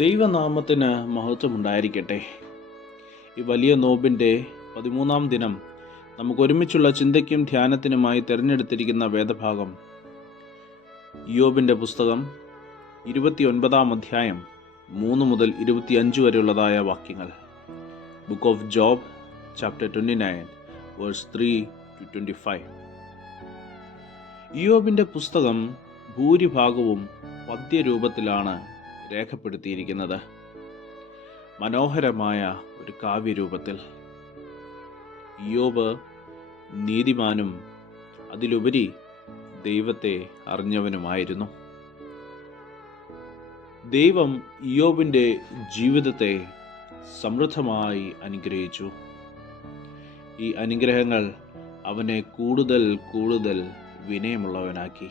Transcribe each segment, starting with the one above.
ദൈവനാമത്തിന് മഹത്വമുണ്ടായിരിക്കട്ടെ. ഈ വലിയ നോമ്പിൻ്റെ 13-ാം ദിനം നമുക്ക് ഒരുമിച്ചുള്ള ചിന്തയ്ക്കും ധ്യാനത്തിനുമായി തിരഞ്ഞെടുത്തിരിക്കുന്ന വേദഭാഗം ഇയ്യോബിൻ്റെ പുസ്തകം 29-ാം അധ്യായം 3 മുതൽ 25 വരെയുള്ളതായ വാക്യങ്ങൾ. Book of Job chapter 29 verse 3 to 25. ഇയ്യോബിൻ്റെ പുസ്തകം ഭൂരിഭാഗവും പദ്യരൂപത്തിലാണ് രേഖപ്പെടുത്തിയിരിക്കുന്നത്. മനോഹരമായ ഒരു കാവ്യരൂപത്തിൽ. ഇയ്യോബ് നീതിമാനും അതിലുപരി ദൈവത്തെ അറിഞ്ഞവനുമായിരുന്നു. ദൈവം ഇയ്യോബിൻ്റെ ജീവിതത്തെ സമൃദ്ധമായി അനുഗ്രഹിച്ചു. ഈ അനുഗ്രഹങ്ങൾ അവനെ കൂടുതൽ കൂടുതൽ വിനയമുള്ളവനാക്കി.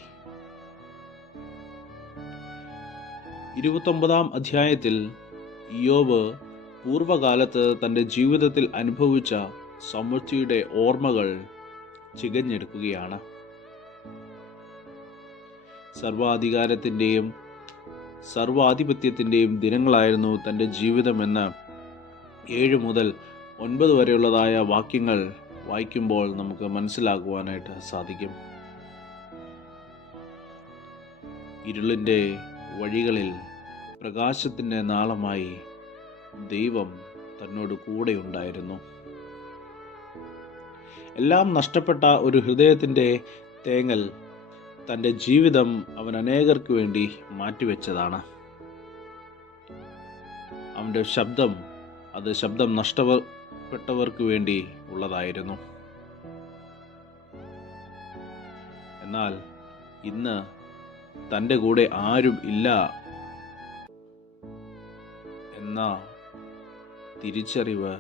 29-ാം അധ്യായത്തിൽ ഇയ്യോബ് പൂർവകാലത്ത് തൻ്റെ ജീവിതത്തിൽ അനുഭവിച്ച സമൃദ്ധിയുടെ ഓർമ്മകൾ ചികഞ്ഞെടുക്കുകയാണ്. സർവാധികാരത്തിൻ്റെയും സർവാധിപത്യത്തിൻ്റെയും ദിനങ്ങളായിരുന്നു തൻ്റെ ജീവിതമെന്ന് 7 മുതൽ 9 വരെയുള്ളതായ വാക്യങ്ങൾ വായിക്കുമ്പോൾ നമുക്ക് മനസ്സിലാക്കുവാനായിട്ട് സാധിക്കും. ഇരുളിൻ്റെ വഴികളിൽ പ്രകാശത്തിൻ്റെ നാളമായി ദൈവം തന്നോട് കൂടെ ഉണ്ടായിരുന്നു. എല്ലാം നഷ്ടപ്പെട്ട ഒരു ഹൃദയത്തിൻ്റെ തേങ്ങൽ തൻ്റെ ജീവിതം അവൻ അനേകർക്ക് വേണ്ടി മാറ്റിവെച്ചതാണ്. അവൻ്റെ ശബ്ദം ശബ്ദം നഷ്ടപ്പെട്ടവർക്ക് വേണ്ടി ഉള്ളതായിരുന്നു. എന്നാൽ ഇന്ന് തൻ്റെ കൂടെ ആരും ഇല്ല എന്ന തിരിച്ചറിവ്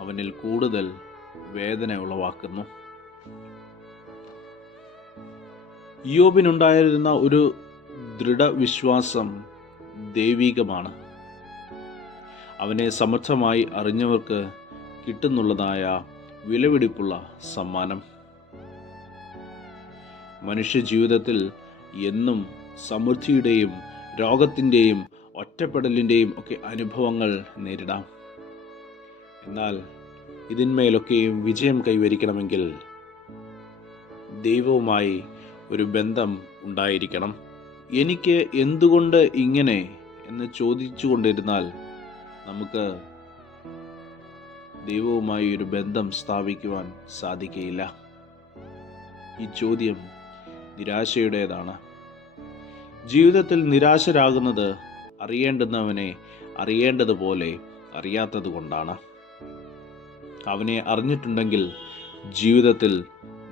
അവനിൽ കൂടുതൽ വേദന ഉളവാക്കുന്നു. ഇയ്യോബിനുണ്ടായിരുന്ന ഒരു ദൃഢവിശ്വാസം ദൈവികമാണ്. അവനെ സമർത്ഥമായി അറിഞ്ഞവർക്ക് കിട്ടുന്നുള്ളതായ വിലപിടിപ്പുള്ള സമ്മാനം. മനുഷ്യജീവിതത്തിൽ എന്നും സമൃദ്ധിയുടെയും രോഗത്തിൻ്റെയും ഒറ്റപ്പെടലിൻ്റെയും ഒക്കെ അനുഭവങ്ങൾ നേരിടാം. എന്നാൽ ഇതിന്മേലൊക്കെയും വിജയം കൈവരിക്കണമെങ്കിൽ ദൈവവുമായി ഒരു ബന്ധം ഉണ്ടായിരിക്കണം. എനിക്ക് എന്തുകൊണ്ട് ഇങ്ങനെ എന്ന് ചോദിച്ചു കൊണ്ടിരുന്നാൽ നമുക്ക് ദൈവവുമായി ഒരു ബന്ധം സ്ഥാപിക്കുവാൻ സാധിക്കുകയില്ല. ഈ ചോദ്യം നിരാശയുടേതാണ്. ജീവിതത്തിൽ നിരാശരാകുന്നത് അറിയേണ്ടുന്നവനെ അറിയേണ്ടതുപോലെ അറിയാത്തത് കൊണ്ടാണ്. അവനെ അറിഞ്ഞിട്ടുണ്ടെങ്കിൽ ജീവിതത്തിൽ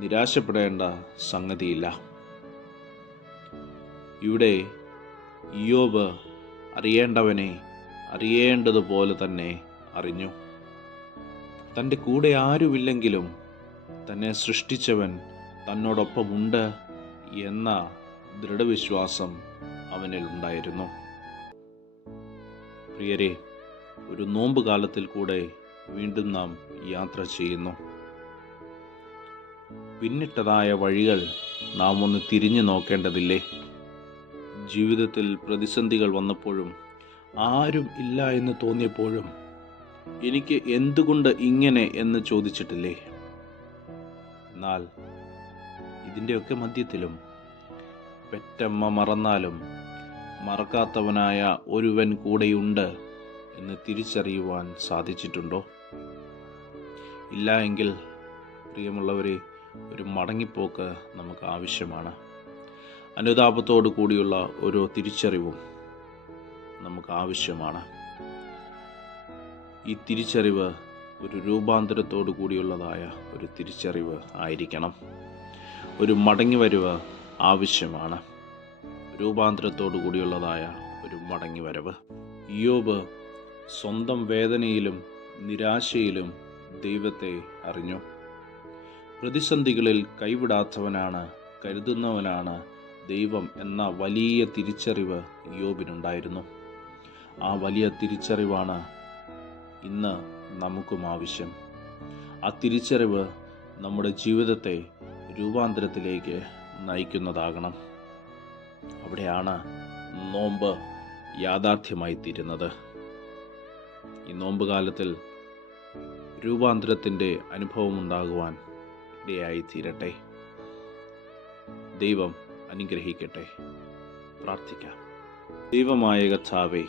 നിരാശപ്പെടേണ്ട സംഗതിയില്ല. ഇവിടെ ഇയ്യോബ് അറിയേണ്ടവനെ അറിയേണ്ടതുപോലെ തന്നെ അറിഞ്ഞു. തൻ്റെ കൂടെ ആരുമില്ലെങ്കിലും തന്നെ സൃഷ്ടിച്ചവൻ തന്നോടൊപ്പമുണ്ട് എന്ന ദൃഢവിശ്വാസം അവനിൽ ഉണ്ടായിരുന്നു. പ്രിയരെ, ഒരു നോമ്പ് കാലത്തിൽ കൂടെ വീണ്ടും നാം യാത്ര ചെയ്യുന്നു. പിന്നിട്ടതായ വഴികൾ നാം ഒന്ന് തിരിഞ്ഞു നോക്കേണ്ടതില്ലേ? ജീവിതത്തിൽ പ്രതിസന്ധികൾ വന്നപ്പോഴും ആരും ഇല്ല എന്ന് തോന്നിയപ്പോഴും എനിക്ക് എന്തുകൊണ്ട് ഇങ്ങനെ എന്ന് ചോദിച്ചിട്ടില്ലേ? എന്നാൽ ഇതിൻ്റെയൊക്കെ മധ്യത്തിലും പെറ്റമ്മ മറന്നാലും മറക്കാത്തവനായ ഒരുവൻ കൂടെയുണ്ട് എന്ന് തിരിച്ചറിയുവാൻ സാധിച്ചിട്ടുണ്ടോ? ഇല്ല എങ്കിൽ പ്രിയമുള്ളവരെ, ഒരു മടങ്ങിപ്പോക്ക് നമുക്ക് ആവശ്യമാണ്. അനുതാപത്തോടു കൂടിയുള്ള ഓരോ തിരിച്ചറിവും നമുക്ക് ആവശ്യമാണ്. ഈ തിരിച്ചറിവ് ഒരു രൂപാന്തരത്തോടു കൂടിയുള്ളതായ ഒരു തിരിച്ചറിവ് ആയിരിക്കണം. ഒരു മടങ്ങിവരവ് ആവശ്യമാണ്. രൂപാന്തരത്തോടു കൂടിയുള്ളതായ ഒരു മടങ്ങിവരവ്. ഇയ്യോബ് സ്വന്തം വേദനയിലും നിരാശയിലും ദൈവത്തെ അറിഞ്ഞു. പ്രതിസന്ധികളിൽ കൈവിടാത്തവനാണ്, കരുതുന്നവനാണ് ദൈവം എന്ന വലിയ തിരിച്ചറിവ് ഇയ്യോബിനുണ്ടായിരുന്നു. ആ വലിയ തിരിച്ചറിവാണ് ഇന്ന് നമുക്കും ആവശ്യം. ആ തിരിച്ചറിവ് നമ്മുടെ ജീവിതത്തെ രൂപാന്തരത്തിലേക്ക് നയിക്കുന്നതാകണം. അവിടെയാണ് നോമ്പ് യാഥാർത്ഥ്യമായി തീരുന്നത്. ഈ നോമ്പുകാലത്തിൽ രൂപാന്തരത്തിൻ്റെ അനുഭവമുണ്ടാകുവാൻ ഇടയായി തീരട്ടെ. ദൈവം അനുഗ്രഹിക്കട്ടെ. പ്രാർത്ഥിക്കാം. ദൈവമായ കർത്താവേ,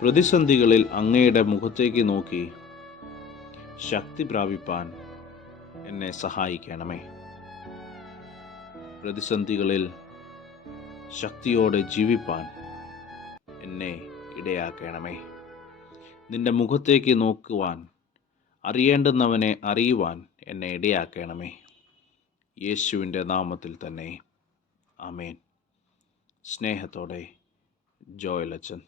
പ്രതിസന്ധികളിൽ അങ്ങയുടെ മുഖത്തേക്ക് നോക്കി ശക്തി പ്രാപിപ്പാൻ എന്നെ സഹായിക്കണമേ. പ്രതിസന്ധികളിൽ ശക്തിയോടെ ജീവിപ്പാൻ എന്നെ ഇടയാക്കണമേ. നിന്റെ മുഖത്തേക്ക് നോക്കുവാൻ, അറിയേണ്ടുന്നവനെ അറിയുവാൻ എന്നെ ഇടയാക്കണമേ. യേശുവിൻ്റെ നാമത്തിൽ തന്നെ. ആമേൻ. സ്നേഹത്തോടെ, ജോയൽ അച്ഛൻ.